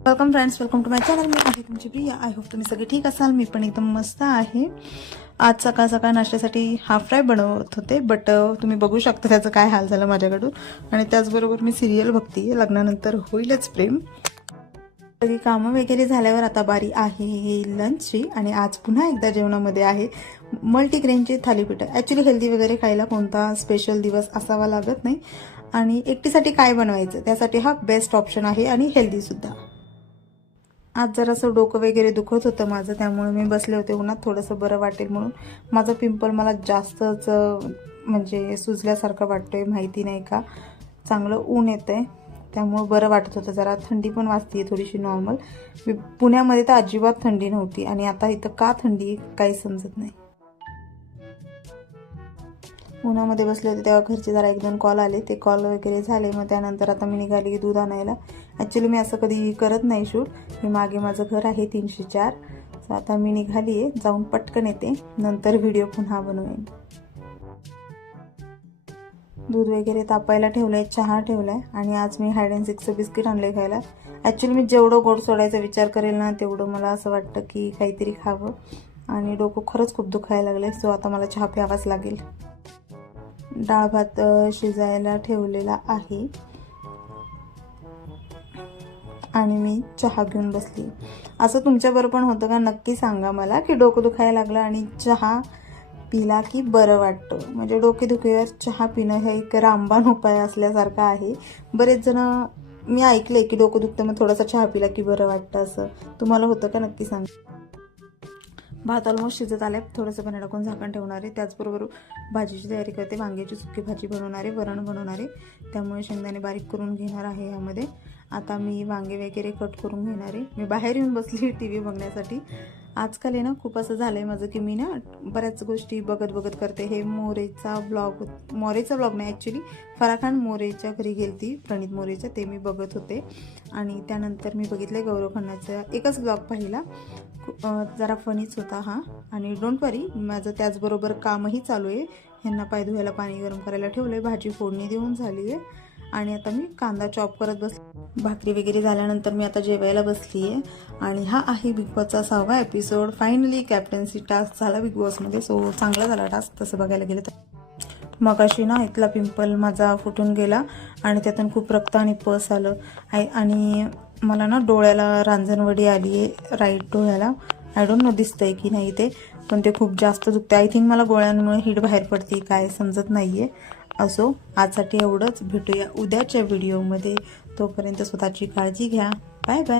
Welcome friends, welcome to my channel. मी आहे तुमची प्रिया. आय होप तुम्ही सगळे ठीक असाल. मी पण एकदम मस्त आहे. आज सकाळ सकाळ नाश्त्यासाठी हाफ फ्राय बनवत होते, बट तुम्ही बघू शकता त्याचं काय हाल झालं माझ्याकडून. आणि त्याचबरोबर मी सिरियल बघते, लग्नानंतर होईलच प्रेम. सगळी कामं वगैरे झाल्यावर आता बारी आहे लंचची. आणि आज पुन्हा एकदा जेवणामध्ये आहे मल्टीग्रेनची थालीपीठ. ॲक्च्युली हेल्दी वगैरे खायला कोणता स्पेशल दिवस असावा लागत नाही, आणि एकटीसाठी काय बनवायचं त्यासाठी हा बेस्ट ऑप्शन आहे आणि हेल्दीसुद्धा. आज जरासं डोकं वगैरे दुखत होतं माझं, त्यामुळे मी बसले होते उन्हात, थोडंसं बरं वाटेल म्हणून. माझं पिंपल मला जास्तच म्हणजे सुजल्यासारखं वाटतोय, माहिती नाही का. चांगलं ऊन येतं आहे त्यामुळं बरं वाटत होतं. जरा थंडी पण वाजते थोडीशी नॉर्मल. पुण्यामध्ये तर अजिबात थंडी नव्हती, आणि आता इथं का थंडी काही समजत नाही. उन्हामध्ये बसले होते तेव्हा घरचे जरा 1-2 कॉल आले, ते कॉल वगैरे झाले. मग त्यानंतर आता मी निघाली दूध आणायला. ॲक्च्युली मी असं कधी करत नाही शूट. मी मागे माझं घर आहे 304. सो आता मी निघाली आहे, जाऊन पटकन येते, नंतर व्हिडिओ पुन्हा बनवेन. दूध वगैरे तापायला ठेवलं आहे, चहा ठेवला आहे, आणि आज मी हायड अँड सिकचं बिस्किट आणले खायला. ॲक्च्युली मी जेवढं गोड सोडायचा विचार करेल ना, तेवढं मला असं वाटतं की काहीतरी खावं, आणि डोकं खरंच खूप दुखायला लागले. सो आता मला चहा प्यावाच लागेल. डाळ भात शिजायला ठेवलेला आहे, आणि मी चहा घेऊन बसली. असं तुमच्याबरोबर पण होतं का? नक्की सांगा मला की डोकं दुखायला लागलं आणि चहा पिला की बरं वाटतं. म्हणजे डोकेदुखीवर चहा पिणं हे एक रामबाण उपाय असल्यासारखं आहे. बरेच जण मी ऐकले की डोकं दुखतं मग थोडासा चहा पिला की बरं वाटतं. असं तुम्हाला होतं का? नक्की सांगा. भात ऑलमोस्ट शिजत आले, थोडंसं पाणी टाकून झाकण ठेवणार आहे. त्याचबरोबर भाजीची तयारी करते. वांग्याची सुकी भाजी बनवणार आहे, वरण बनवणार आहे, त्यामुळे शेंगदाणे बारीक करून घेणार आहे यामध्ये. आता मी वांगे वगैरे कट करून घेणार आहे. मी बाहेर येऊन बसली टी व्ही बघण्यासाठी. आजकाल आहे ना, खूप असं झालं आहे माझं की मी ना बऱ्याच गोष्टी बघत करते. हे मोरेचा ब्लॉग नाही, ॲक्च्युली फराखान मोरेच्या घरी गेलती, प्रणित मोरेच्या, ते मी बघत होते. आणि त्यानंतर मी बघितले गौरव खन्नाचा एकच ब्लॉग पाहिला, जरा फनीच होता हा. आणि डोंट वरी, माझं त्याचबरोबर कामही चालू आहे. ह्यांना पाय धुवायला पाणी गरम करायला ठेवलं आहे, भाजी फोडणी देऊन झाली आहे, आणि आता मी कांदा चॉप करत बसली. भाकरी वगैरे झाल्यानंतर मी आता जेवायला बसली आहे. आणि हा आहे बिग बॉसचा 6वा एपिसोड. फायनली कॅप्टन्सी टास्क झाला बिग बॉसमध्ये. सो चांगला झाला टास्क तसं बघायला गेलं तर. मगाशी ना इथला पिंपल माझा फुटून गेला, आणि त्यातून खूप रक्त आणि पस आलं आहे. आणि मला ना डोळ्याला रांजणवडी आली आहे, राईट डोळ्याला. आय डोंट नो दिसतंय की नाही ते, पण ते खूप जास्त दुखते. आय थिंक मला गोळ्यांमुळे हीट बाहेर पडते, काय समजत नाही आहे. असो, आजसाठी एवढंच. भेटूया उद्याच्या व्हिडिओमध्ये. तोपर्यंत स्वतःची काळजी घ्या. Bye bye.